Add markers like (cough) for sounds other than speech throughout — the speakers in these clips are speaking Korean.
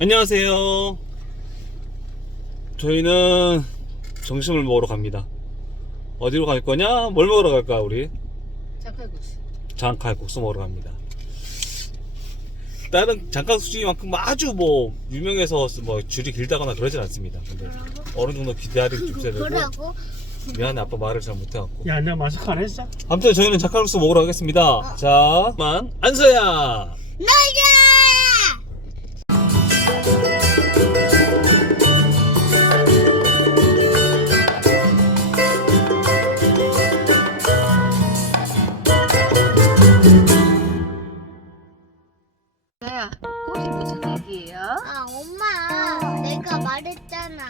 안녕하세요. 저희는 점심을 먹으러 갑니다. 어디로 갈 거냐? 뭘 먹으러 갈까, 우리? 장칼국수. 장칼국수 먹으러 갑니다. 다른 장칼국수만큼 아주 뭐 유명해서 뭐 줄이 길다거나 그러진 않습니다. 근데 어느 정도 기다리기 좀 있어야 되고 뭐라고? 미안해 아빠 말을 잘 못해갖고 야, 나 마스크 안 했어? 아무튼 저희는 장칼국수 먹으러 가겠습니다. 자, 만 안서야. 나야! 나야, 아 엄마 내가 말했잖아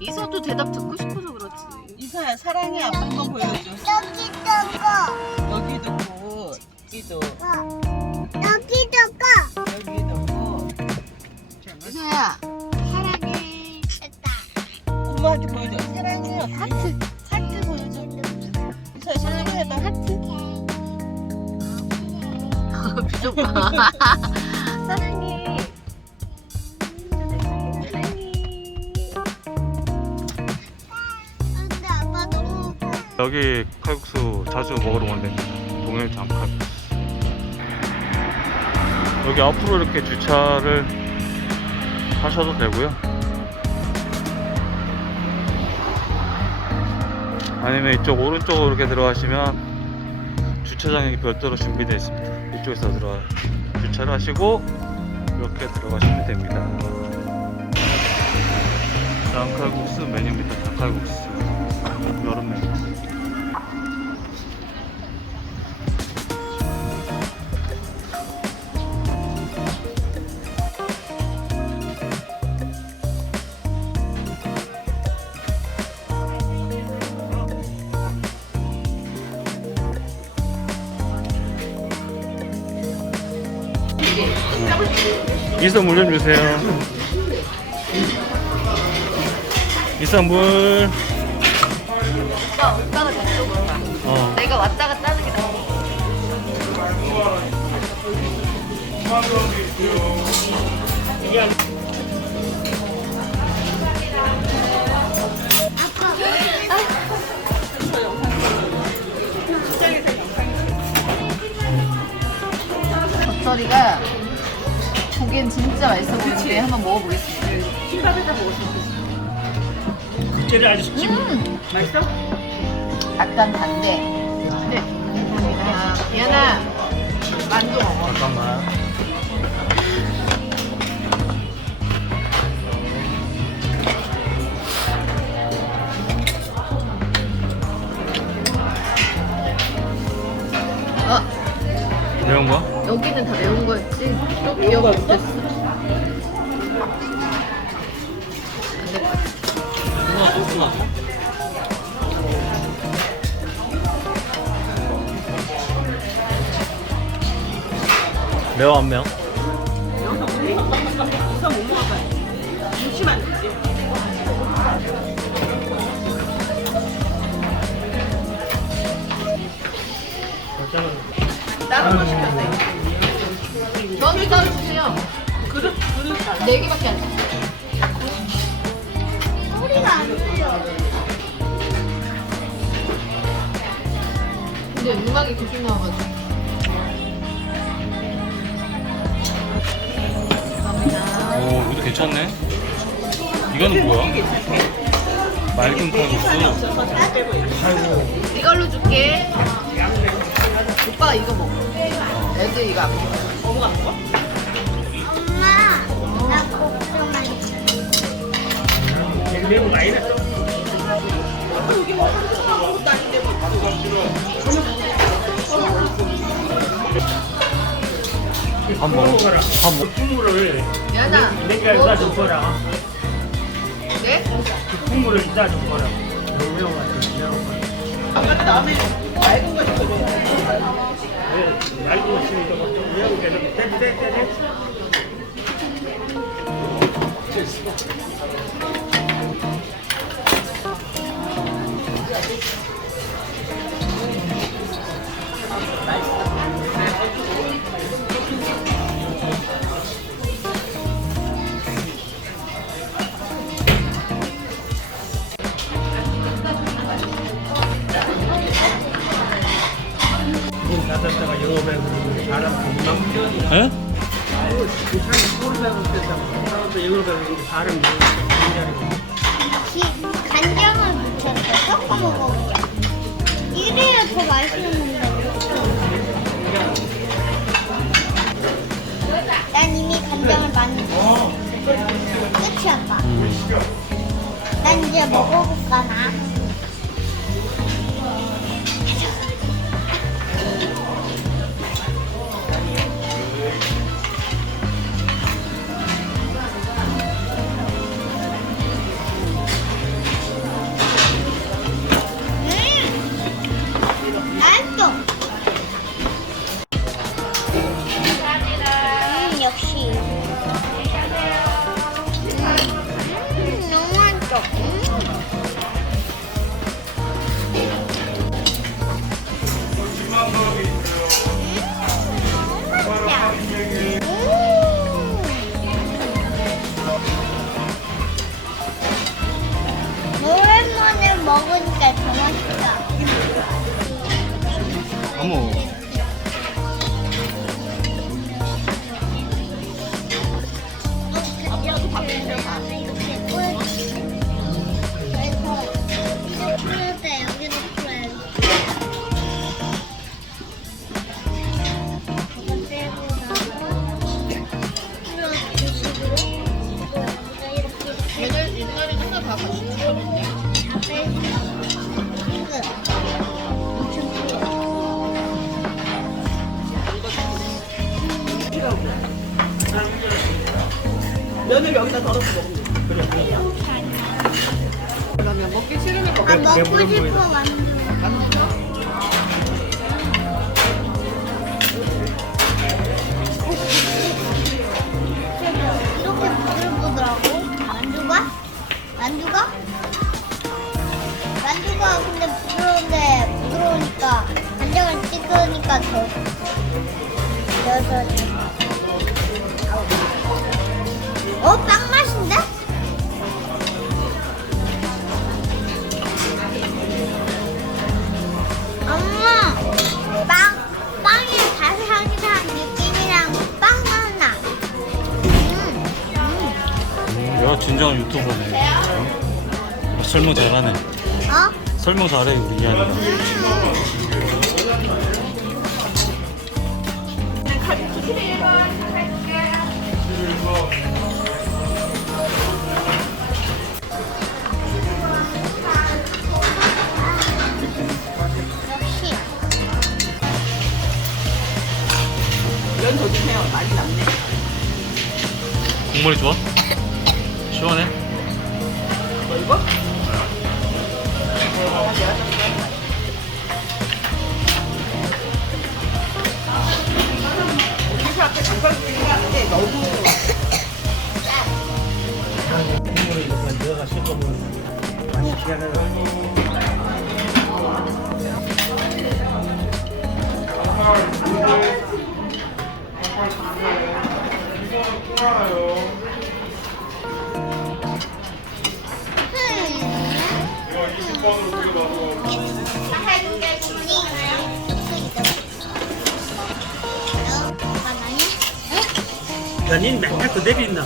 이서도 대답 듣고 싶어서 그렇지. 이사야 사랑의 아픈 거 보여줘. 여기 있던 여기도 꽃, 여기도 거 여기 있던 거 여기도 꽃. 이서야, 사랑해 됐다 엄마한테 보여줘. 사랑해 어떻게? 하트. 하트 보여줘. 이사야 사랑해봐 하트. (laughs) 표정 봐. (laughs) 여기 칼국수 자주 먹으러 온 데입니다. 동해장 칼국수. 여기 앞으로 이렇게 주차를 하셔도 되고요. 아니면 이쪽 오른쪽으로 이렇게 들어가시면 주차장이 별도로 준비되어 있습니다. 이쪽에서 들어가 주차를 하시고 이렇게 들어가시면 됩니다. 장칼국수 메뉴입니다. 장칼국수 여름 메뉴. 이서 물 좀 주세요. 이서 물. 오빠 오빠가 저쪽으로 가. 어. 내가 왔다가 따는 게 나아. 겉절이가 보기엔 진짜 맛있어 보이는데 한번 먹어보겠습니다. 그때를 아주 씹 음, 맛있어? 약간 단데. 네. 아, 미안아. 만두 먹어. 잠깐만. 매워 안 매워? 네 근데 음악이 계속 나와가지고. 오, 이것도 괜찮네. 이거는 뭐야? 맑은 칼국수. 아이고. 이걸로 줄게. 오빠 이거 먹어. 애들 이거 안 먹어. 엄마 나 고구마 매운 거 많이 났어? 밥먹 어. 먹어라. 밥 먹. 국물을 미안하다. 내가 이따 좀 줘라. 네? 그 국물을 이따 좀 줘라. 너무 매워가지고 매운 거. 다음에 맑은 거 시켜줘. 왜 얇은 거좀 매운 게 굉장히 기, 간장을 묻혀서 섞어 먹어보자. 이래야 더 맛있는 건데. 난 이미 간장을 많이 넣었어. 끝이었다. 난 이제 먹어볼까 나. 먹으니까 더 맛있다. 어머. 여기다 덜어서 먹으면 돼. 그러면 먹기 싫으면 먹아 먹고 싶어. 이렇게 부들부들하고 만두가? 만두가? 만두가 근데 부드러운데 부드러우니까 간장을 찍으니까 더 어빵 설명 잘해 우리 이한이가. 역시. 면더 주세요. 많이 남네. 국물이 좋아? (coughs) 시원해? 뭐 이거? 국물이 이렇게 들어가 씹어보면 맛있게 하는 연인 맨날 그대로 있나?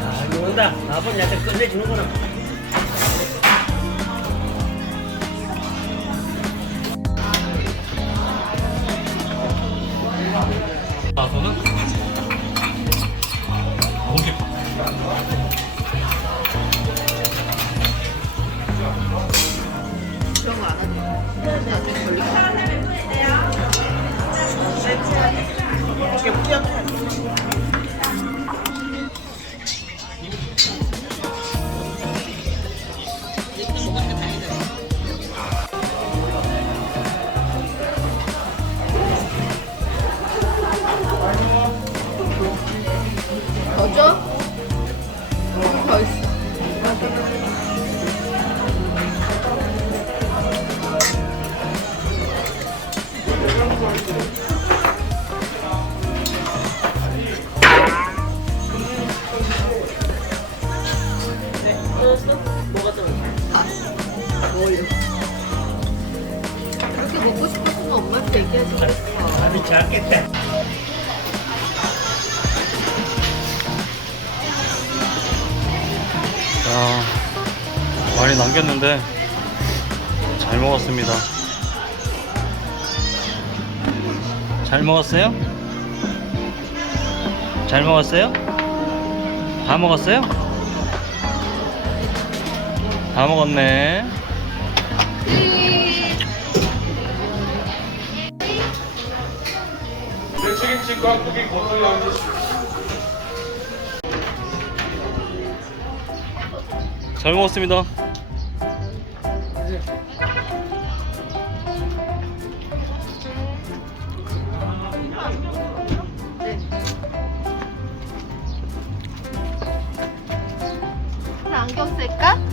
아, 이거 온다. 아버지 약간 끝내주는구나. 그렇게 먹고 싶었으면 엄마한테 얘기하지 그랬어. 아주 작겠다. 자, 많이 남겼는데 잘 먹었습니다. 잘 먹었어요? 잘 먹었어요? 다 먹었어요? 다 먹었네. 잘 먹었습니다. 안경 쓸까?